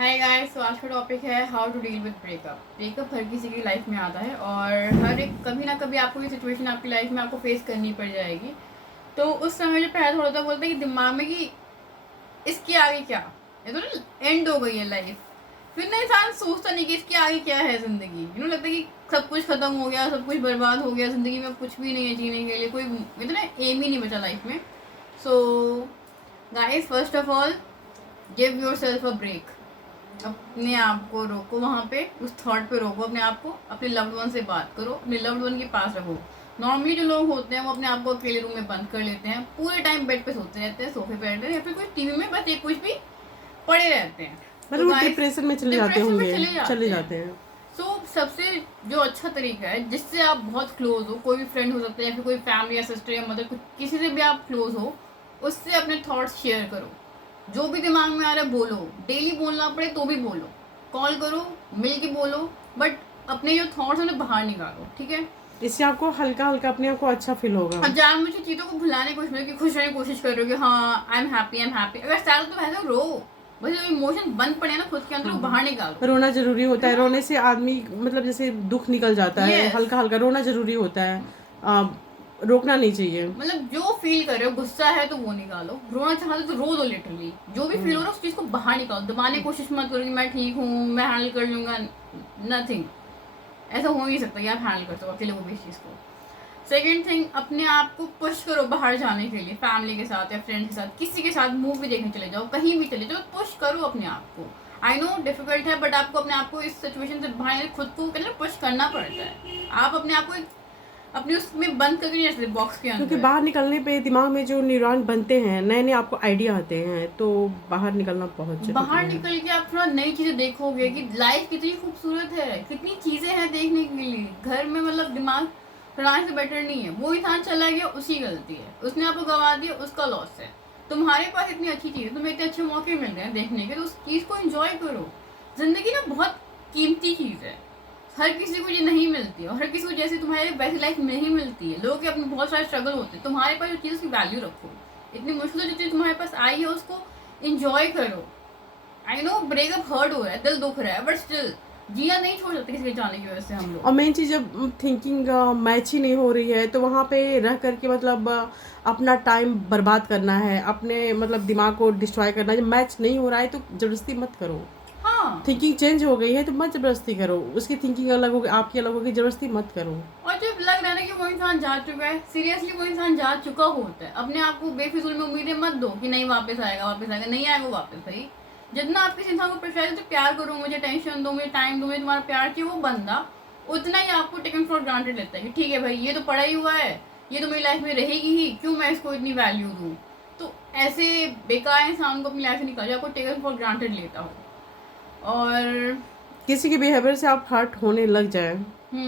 Hi guys, तो आज का टॉपिक है how to deal with breakup. Breakup हर किसी की लाइफ में आता है और हर एक कभी ना कभी आपको ये सिचुएशन आपकी लाइफ में आपको फेस करनी पड़ जाएगी। तो उस समय जो पहले थोड़ा सा बोलते हैं कि दिमाग में कि इसके आगे क्या, ये तो ना एंड हो गई है लाइफ। फिर ना इंसान सोचता नहीं कि इसके आगे क्या है ज़िंदगी। लगता है कि सब कुछ ख़त्म हो गया, सब कुछ बर्बाद हो गया, ज़िंदगी में कुछ भी नहीं है जीने के लिए, कोई ना एम ही नहीं बचा लाइफ में। So guys, first of all give yourself a break. अपने आप को रोको, वहाँ पे उस थॉट पे रोको अपने आप को। अपने लव्ड वन से बात करो, अपने लव्ड वन के पास रखो। नॉर्मली जो लोग होते हैं वो अपने आप को अकेले रूम में बंद कर लेते हैं, पूरे टाइम बेड पे सोते रहते हैं, सोफे पे रहते हैं, या फिर कोई टीवी में बस एक कुछ भी पड़े रहते हैं। मतलब वो डिप्रेशन में चले जाते होंगे, चले जाते हैं। सो सबसे जो अच्छा तरीका है जिससे आप बहुत क्लोज हो, कोई भी फ्रेंड हो सकता है या फिर कोई फैमिली या सिस्टर या मदर, किसी से भी आप क्लोज हो, उससे अपने थॉट्स शेयर करो। जो भी दिमाग में आ रहा है बोलो, डेली बोलना पड़े तो भी बोलो, कॉल करो, मिल के बोलो, बट अपने जो थॉट्स हैं बाहर निकालो, ठीक है। इससे आपको हल्का हल्का अपने आप को अच्छा फील होगा। और जान मुझे चीज़ों को भुलाने की कोशिश कि खुश रहने की कोशिश कर रहे हो कि हाँ I am happy, I am happy. अगर सैड तो वैसे रो, बस जो इमोशन बंद पड़े ना खुद के अंदर, वो बाहर निकालो। रोना जरूरी होता है, रोने से आदमी मतलब जैसे दुख निकल जाता है। हल्का हल्का रोना जरूरी होता है, रोकना नहीं चाहिए। मतलब जो फील कर रहे हो, गुस्सा है तो वो निकालो, रोना चाहते तो रो दो, लिटरली जो भी फील हो रहा है उस चीज़ को बाहर निकालो। दबाने की कोशिश मत करो कि मैं ठीक हूँ, मैं हैंडल कर लूँगा। नथिंग, ऐसा हो नहीं सकता कि आप हैंडल कर सको अकेले को भी इस चीज़ को। सेकेंड थिंग, अपने आप को पुश करो बाहर जाने के लिए, फैमिली के साथ या फ्रेंड के साथ, किसी के साथ मूवी देखने चले जाओ, कहीं भी चले जाओ, पुश करो अपने आप को। आई नो डिफिकल्ट है, बट आपको अपने आप को इस सिचुएशन से बाहर खुद को कहते पुश करना पड़ता है। आप अपने आप को अपने उसमें बंद करके नहीं रख सकते बॉक्स के अंदर, क्योंकि बाहर निकलने पे दिमाग में जो न्यूरॉन बनते हैं, नए नए आपको आइडिया आते हैं, तो बाहर निकलना बहुत जरूरी है। बाहर निकल के आप थोड़ा नई चीज़ें देखोगे कि लाइफ कितनी खूबसूरत है, कितनी चीज़ें हैं देखने के लिए। घर में मतलब दिमाग चलाने से बेटर नहीं है। वो इंसान चला गया, उसकी गलती है, उसने आपको गवा दिया, उसका लॉस है। तुम्हारे पास इतनी अच्छी चीज़ है, तुम्हें इतने अच्छे मौके मिल रहे हैं देखने के, तो उस चीज़ को एंजॉय करो। ज़िंदगी ना बहुत कीमती चीज़ है, हर किसी को ये नहीं मिलती है, और हर किसी को जैसे तुम्हारी वैसी लाइफ नहीं मिलती है। लोगों के अपने बहुत सारे स्ट्रगल होते हैं, तुम्हारे पास जो चीज़ उसकी वैल्यू रखो। इतनी मुश्किल जो चीज़ तुम्हारे पास आई है उसको इंजॉय करो। आई नो ब्रेकअप हर्ट हो रहा है, दिल दुख रहा है, बट स्टिल जिया नहीं छोड़ सकते किसी के जाने की वजह से हम लोग। और मेन चीज़, जब थिंकिंग मैच ही नहीं हो रही है तो वहाँ पे रह करके मतलब अपना टाइम बर्बाद करना है, अपने मतलब दिमाग को डिस्ट्रॉय करना है। जब मैच नहीं हो रहा है तो ज़बरदस्ती मत करो। हाँ, थिंकिंग चेंज हो गई है तो मत ज़बरदस्ती करो। उसकी थिंकिंग अलग होगी, आपकी अलग होगी, ज़बरदस्ती मत करो। और जब लग रहा है ना कि वो इंसान जा चुका है, सीरियसली वो इंसान जा चुका होता है, अपने आप को बेफिजूल में उम्मीदें मत दो कि नहीं वापस आएगा, वापस आएगा। नहीं आएगा वापस भाई। जितना आप किसी इंसान को प्रेशराइज तो प्यार करो, मुझे टेंशन दो, मुझे टाइम दो, मुझे तुम्हारा प्यार चाहिए, वो बंदा उतना ही आपको टेकन फॉर ग्रांटेड लेता है कि ठीक है भाई, ये तो पड़ा ही हुआ है, ये तो मेरी लाइफ में रहेगी ही, क्यों मैं इसको इतनी वैल्यू दूँ। तो ऐसे बेकार इंसान को अपनी लाइफ से निकाल जो आपको टेकन फॉर ग्रांटेड लेता हो। और किसी के बिहेवियर से आप हर्ट होने लग जाए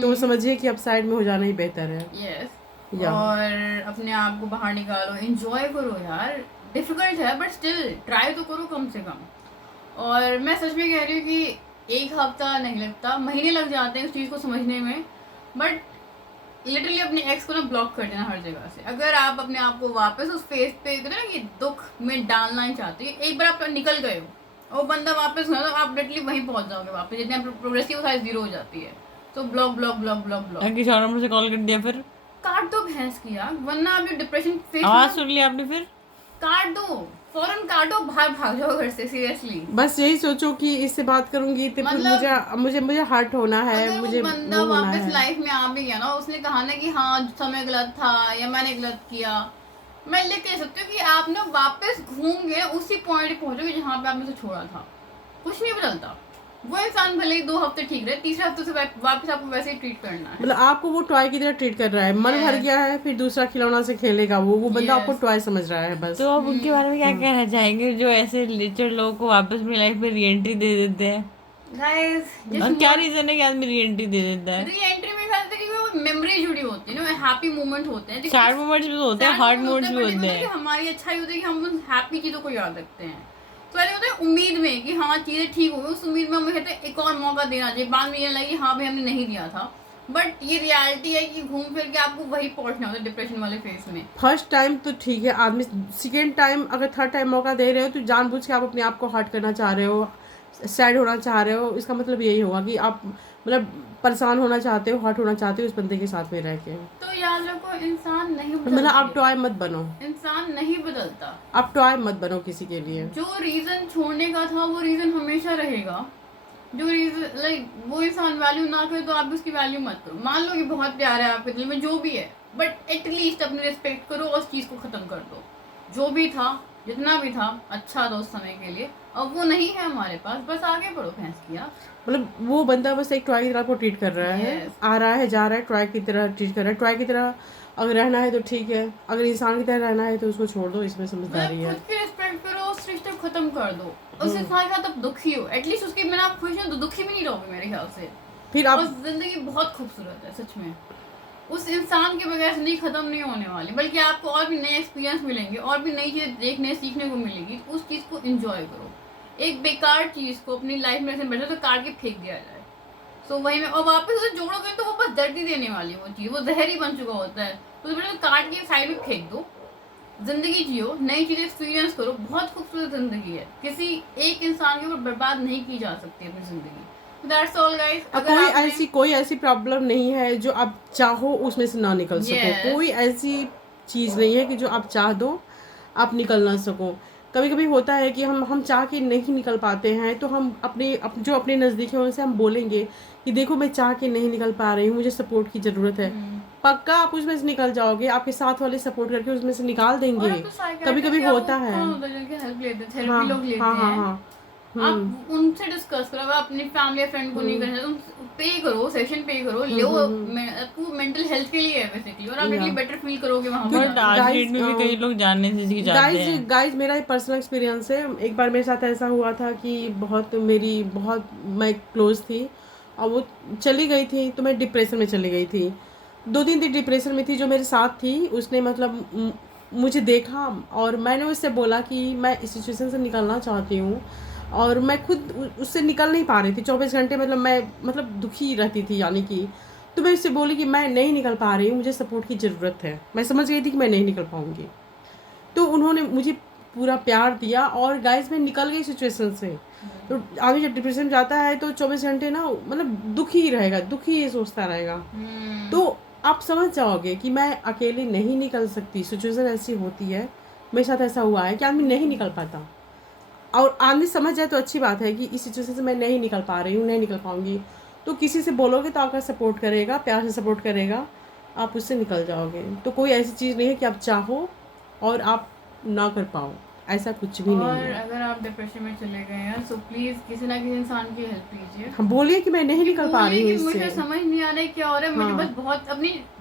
तो समझिए कि अब साइड में हो जाना ही बेहतर है। यस, और अपने आप को बाहर निकालो, एंजॉय करो यार। डिफिकल्ट है बट स्टिल ट्राई तो करो कम से कम। और मैं सच में कह रही हूँ कि एक हफ्ता नहीं लगता, महीने लग जाते हैं उस चीज़ को समझने में, बट लिटरली अपने एक्स को ना ब्लॉक कर देना हर जगह से। अगर आप अपने आप को वापस उस फेस पे कहते ना कि दुख में डालना ही चाहते हैं, एक बार आप निकल गए हो, वो बंदा वापस हुआ तो आप लिटरली वहीं पहुंच जाओगे वापस, जितने प्रोग्रेस की वो साइज जीरो हो जाती है। तो block block block block block. किसी और नंबर से कॉल कर दिया, फिर काट दो भैंस की यार, वरना आप डिप्रेशन फेस आवाज सुन लिया आपने, फिर काट दो, फौरन काटो, बाहर भाग जाओ घर से। सीरियसली बस यही सोचो कि इससे बात करूंगी तो फिर मतलब मुझे मुझे हर्ट होना है, अगर मुझे वो बंदा वो होना वापस है। लाइफ में आ भी गया ना, उसने कहा ना कि हाँ समय गलत था या मैंने गलत किया, मैं लिख कह सकती हूँ कि आप ना वापस घूम गए उसी पॉइंट पे पहुंचोगे जहाँ पे आपने उसे छोड़ा था। कुछ नहीं बदलता। वो इंसान भले ही 2 हफ्ते ठीक रहे, तीसरे हफ्ते से वापस आपको वैसे ही ट्रीट करना है। मतलब आपको वो टॉय की तरह ट्रीट कर रहा है, मन भर गया है, फिर दूसरा खिलौना से खेलेगा। वो बंदा आपको टॉय समझ रहा है बस। तो आप उनके बारे में क्या कहना चाहेंगे जो ऐसे लिचर लोगों को वापस अपनी लाइफ में री एंट्री दे देते हैं? गाइस और क्या रीजन है कि आदमी री एंट्री दे देता है? री एंट्री में ख्याल से वो मेमोरी जुड़ी होती है ना, हैप्पी मोमेंट होते हैं, सैड मोमेंट्स भी होते हैं, हार्ड मोमेंट्स भी होते हैं। हमारी अच्छाई होती है कि हम उन हैप्पी चीज़ों को याद रखते हैं। तो ऐसे होता है उम्मीद में कि हाँ चीज़ें ठीक हो गई, उस उम्मीद में हमें कहते हैं एक और मौका देना चाहिए, बाद में ये लगी हाँ भाई हमने नहीं दिया था। बट ये रियलिटी है कि घूम फिर के आपको वही पहुंचना होता है डिप्रेशन वाले फेज में। फर्स्ट टाइम तो ठीक है आदमी, सेकेंड टाइम अगर थर्ड टाइम मौका दे रहे हो तो जानबूझ के आप अपने आप को हर्ट करना चाह रहे हो, सैड होना चाह रहे हो, इसका मतलब यही होगा कि आप मतलब परेशान होना चाहते हो, हर्ट होना चाहते हो उस बंदे के साथ में रह के। तो याद रखो, इंसान नहीं मतलब आप बदलते, टॉय मत बनो, इंसान नहीं बदलता। आप टॉय मत बनो किसी के लिए। जो रीजन छोड़ने का था वो रीजन हमेशा रहेगा। जो रीजन लाइक वो इंसान वैल्यू ना करे तो आप भी उसकी वैल्यू मत करो। मान लो कि बहुत प्यार है आपके दिल में, जो भी है, बट एटलीस्ट अपनी रिस्पेक्ट करो और उस चीज़ को ख़त्म कर दो। जो भी था, जितना भी था, अच्छा था उस समय के लिए, अब वो नहीं है हमारे पास, बस आगे बढ़ो भैंस किया। मतलब वो बंदा बस एक टॉय की तरह आपको ट्रीट कर रहा है, Yes. आ रहा है जा रहा है, टॉय की तरह ट्रीट कर रहा है। टॉय की तरह अगर रहना है तो ठीक है, अगर इंसान की तरह रहना है तो उसको छोड़ दो, इसमें समझदारी मतलब है। खुद की रिस्पेक्ट करो, उस रिश्ते को खत्म कर दो। उस इंसान के साथ आप दुखी हो, एटलीस्ट उसके बिना आप खुश हो तो दुखी भी नहीं रहोगे मेरे ख्याल से। फिर और आप जिंदगी बहुत खूबसूरत है सच में। उस इंसान के बगैर जिंदगी खत्म नहीं होने वाली, बल्कि आपको और भी नए एक्सपीरियंस मिलेंगे, और भी नई चीजें देखने सीखने को मिलेगी। उस चीज को एंजॉय करो। एक बेकार चीज को अपनी लाइफ में से बेटर तो काट के फेंक दिया जाए। सो वही में, और वापस उसे जोड़ोगे तो वो बस दर्द ही देने वाली है वो चीज, वो जहर ही बन चुका होता है। तो बेटर काट के साइड में फेंक दो। जिंदगी जियो, नई चीजें एक्सपीरियंस करो। बहुत खूबसूरत जिंदगी है, किसी एक इंसान के ऊपर बर्बाद नहीं की जा सकती अपनी जिंदगी। That's all guys. कोई ऐसी प्रॉब्लम नहीं है जो आप चाहो उसमें से ना निकल सको। Yes. कोई ऐसी चीज़ नहीं है कि जो आप चाह दो आप निकल ना सको। कभी कभी होता है कि हम चाह के नहीं निकल पाते हैं, तो हम जो अपने नज़दीक है उनसे हम बोलेंगे कि देखो मैं चाह के नहीं निकल पा रही हूँ, मुझे सपोर्ट की ज़रूरत है। पक्का आप उसमें से निकल जाओगे, आपके साथ वाले सपोर्ट करके उसमें से निकाल और देंगे। अब तो कभी साइकियाट्रिस्ट कभी या वो होता है। कौन होता है जिनकी हेल्प लेते हैं, हाँ थेरेपी लोग लेते हाँ हाँ हैं। हाँ। आप उनसे डिस्कस करो। अगर अपनी फैमिली फ्रेंड को नहीं करना तुम पे करो, सेशन पे करो, लो। आपको मेंटल हेल्थ के लिए है बेसिकली, और आप या इतनी बेटर फील करोगे वहां क्यों- पर बट जाके। आज की डेट में भी कई लोग जानने से सीख जाते हैं। गाइज मेरा एक पर्सनल एक्सपीरियंस है। एक बार मेरे साथ ऐसा हुआ था कि बहुत मैं क्लोज थी और वो चली गई थी, तो मैं डिप्रेशन में चली गई थी। 2-3 दिन डिप्रेशन में थी। जो मेरे साथ थी उसने मतलब मुझे देखा और मैंने उससे बोला कि मैं इस सिचुएशन से निकलना चाहती हूँ, और मैं खुद उससे निकल नहीं पा रही थी। 24 घंटे मतलब मैं दुखी रहती थी यानी कि। तो मैं उससे बोली कि मैं नहीं निकल पा रही हूँ, मुझे सपोर्ट की ज़रूरत है। मैं समझ गई थी कि मैं नहीं निकल पाऊँगी। तो उन्होंने मुझे पूरा प्यार दिया और गाइस मैं निकल गई सिचुएशन से। तो आदमी जब डिप्रेशन में जाता है तो 24 घंटे ना मतलब दुखी ही रहेगा, दुखी ही सोचता रहेगा। तो आप समझ जाओगे कि मैं अकेली नहीं निकल सकती। सिचुएशन ऐसी होती है, मेरे साथ ऐसा हुआ है कि आदमी नहीं निकल पाता। और आदमी समझ जाए तो अच्छी बात है कि इस सिचुएशन से मैं नहीं निकल पा रही हूँ, नहीं निकल पाऊँगी। तो किसी से बोलोगे तो आपका सपोर्ट करेगा, प्यार से सपोर्ट करेगा, आप उससे निकल जाओगे। तो कोई ऐसी चीज़ नहीं है कि आप चाहो और आप ना कर पाओ, ऐसा कुछ भी नहीं और है। अगर आप डिप्रेशन में चले गए हैं सो प्लीज किसी ना किसी इंसान की हेल्प लीजिए। हम बोलिए कि मैं नहीं निकल पा रही हूँ बोलिए कि मुझे इससे। समझ नहीं आ रहा है क्या हो रहा है, मुझे हाँ। बस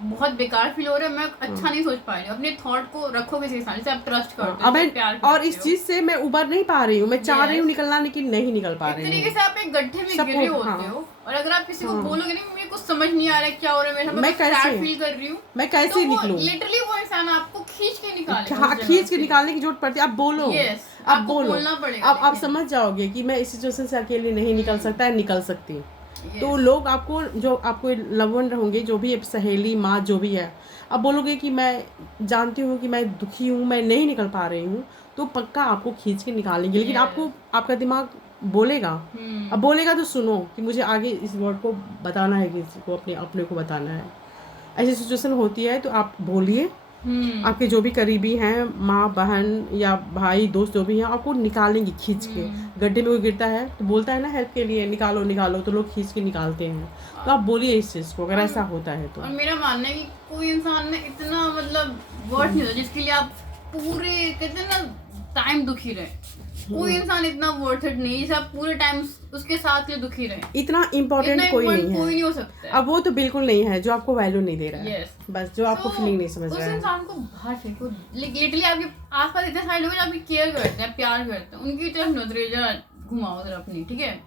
बहुत बेकार फील हो रहा है, मैं अच्छा नहीं सोच पा रही हूँ। अपने थॉट को रखो किसी इंसान से आप ट्रस्ट करते अब हो, प्यार और करते इस हो। चीज़ से मैं उबर नहीं पा रही हूँ। मैं चाह रही हूँ Yes. निकलना लेकिन नहीं निकल पा एक रही तरीके हूँ। से आप एक गड्ढे में गिरे Support, होते हाँ। हो, और अगर आप किसी को हाँ। बोलोगे नहीं मेरे को समझ नहीं आ रहा है क्या हो रहा है मेरे साथ, मैं मैं कैसे- सैड फील कर रही हूँ, मैं कैसे तो वो निकलूँ? लिटरली वो इंसान आपको खींच के निकालेगा हाँ, उस जगह खींच के से। निकालने की जरूरत पड़ती है। आप बोलो। Yes, आप आपको बोलो। बोलना पड़ेगा, आप लेकिन। समझ जाओगे कि मैं इस सिचुएशन से अकेले नहीं निकल सकता है, निकल सकती। Yes. तो लोग आपको जो आपको लव वन होंगे, जो भी सहेली माँ जो भी है, आप बोलोगे कि मैं जानती हूँ कि मैं दुखी हूँ, मैं नहीं निकल पा रही हूँ, तो पक्का आपको खींच के निकालेंगे। लेकिन Yes. आपको आपका दिमाग बोलेगा। अब बोलेगा तो सुनो कि मुझे आगे इस वर्ड को बताना है, किसी को अपने को बताना है। ऐसी सिचुएशन होती है तो आप बोलिए। आपके जो भी करीबी हैं, माँ बहन या भाई दोस्त जो भी हैं, आपको निकालेंगे खींच के। गड्ढे में कोई गिरता है तो बोलता है ना हेल्प के लिए, निकालो निकालो, तो लोग खींच के निकालते हैं। तो आप बोलिए इस चीज़ को, अगर ऐसा होता है तो। और मेरा मानना है कि कोई इंसान ने इतना मतलब वर्थ नहीं होता जिसके लिए आप पूरे कहते हैं ना टाइम दुखी रहे। कोई इंसान इतना वर्थ इट नहीं जिसे आप पूरे टाइम उसके साथ लिए दुखी रहे। इतना इम्पोर्टेंट कोई नहीं है। कोई नहीं हो सकता है। अब वो तो बिल्कुल नहीं है जो आपको वैल्यू नहीं दे रहा है। Yes. बस जो आपको So, फीलिंग नहीं समझ उस रहा है। इंसान को बाहर फेंको। लिटरली आपके आसपास इतने सारे लोग हैं जो आपकी केयर करते हैं, प्यार करते हैं, उनकी तरफ नजरें जरा घुमाओ जरा अपनी, ठीक है।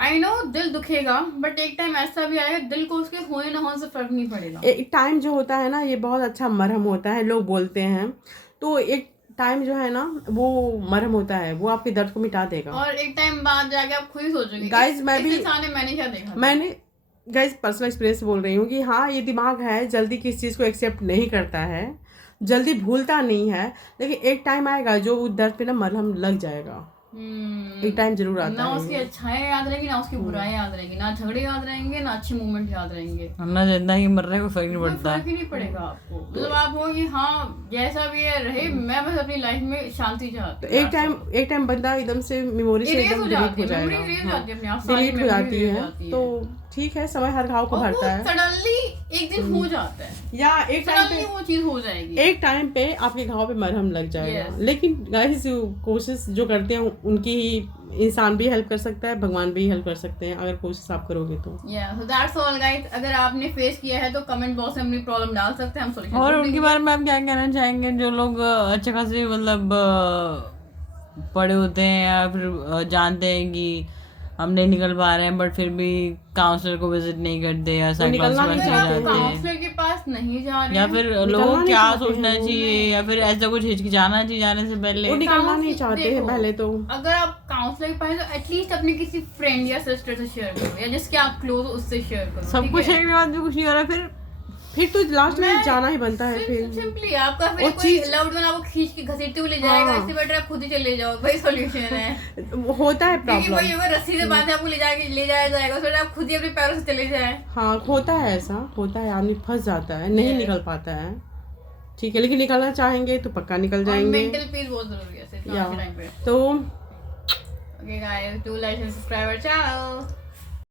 आई नो दिल दुखेगा, बट एक टाइम ऐसा भी आएगा दिल को उसके होने ना होने से फर्क नहीं पड़ेगा। एक टाइम जो होता है ना, ये बहुत अच्छा मरहम होता है, लोग बोलते हैं। तो एक टाइम जो है ना वो मरहम होता है, वो आपके दर्द को मिटा देगा। और एक टाइम बाद जाके आप खुद ही सोचोगे Guys, इस मैं भी- इंसान ने मैंने क्या देखा था? मैंने गाइस पर्सनल एक्सपीरियंस बोल रही हूँ कि हाँ, ये दिमाग है, जल्दी किसी चीज़ को एक्सेप्ट नहीं करता है, जल्दी भूलता नहीं है, लेकिन एक टाइम आएगा जो उस दर्द पे ना मरहम लग जाएगा। एक टाइम जरूर आता ना है उसकी अच्छाई याद रहेगी, ना उसकी बुराई याद रहेगी, ना झगड़े याद रहेंगे, ना अच्छे मोमेंट याद रहेंगे। ना जिंदा ही मर रहे कोई फर्क नहीं कोई पड़ता। फर्क ही नहीं पड़ेगा आपको, मतलब आप हो कि हाँ जैसा भी है रहे, मैं बस अपनी लाइफ में शांति चाहती हूँ। एक टाइम बंदा एकदम से मेमोरी से इरेज एकदम हो डिलीट जाती हो है, मेमोरी जाएगा, इरेज हो जाती है अपने आप, सारी डिलीट हो memory जाती erase हो है। जाती तो ठीक है, समय हर घाव को और भरता वो है। सडनली एक दिन हो जाता है, या एक टाइम सडनली वो चीज हो जाएगी। एक टाइम पे आपके घाव पे मरहम लग जाएगा। Yes. लेकिन गाइस कोशिश जो करते हैं उनकी ही इंसान भी हेल्प कर सकता है, भगवान भी हेल्प कर सकते हैं अगर कोशिश आप करोगे तो। सो दैट्स ऑल गाइस, अगर आपने फेस किया है तो कमेंट बॉक्स में अपनी प्रॉब्लम डाल सकते हैं, हम सॉल्यूशन और उनके बारे में आप क्या कहना चाहेंगे जो लोग अच्छे खासे मतलब पढ़े होते हैं या फिर जानते हैं कि हम नहीं निकल पा रहे हैं बट फिर भी काउंसलर को विजिट नहीं करते या साइकोलॉजिस्ट निकलना नहीं चले चाहते जाते हैं, काउंसलर के पास नहीं जा रहे या हैं, फिर निकलना लोगों को नहीं क्या चाहते हैं सोचना वो। चाहिए या फिर ऐसा कुछ हिचकिचाना चाहिए जाने से पहले? वो निकलना नहीं काउंसलिंग चाहते हैं देखो, पहले तो। अगर आप काउंसलर के पास तो एटलीस्ट अपने किसी फ्रेंड या सिस्टर से शेयर करो, या जिसके आप क्लोज हो उससे शेयर करो। सब ठीक कुछ है? एक के बाद भी कुछ नहीं हो रहा फिर तो लास्ट में जाना ही बनता है। फिर सिंपली आपका फिर वो कोई लव्ड वन आपको खींच के घसीटते हुए ले जाएगा, हाँ। इससे बेटर आप खुद ही चले जाओ, वही सॉल्यूशन है। होता है क्योंकि प्रॉब्लम। वही होगा, रस्सी से बांधे आपको ले जाया जाएगा, उससे आप खुद ही अपने पैरों से चले जाए। हाँ होता है, ऐसा होता है, आदमी फंस जाता है, नहीं Yes. निकल पाता है। ठीक है, लेकिन निकलना चाहेंगे तो पक्का निकल और जाएंगे। मेंटल पीस बहुत जरूरी है या टाइम पे। तो okay guys, do like and subscribe our channel.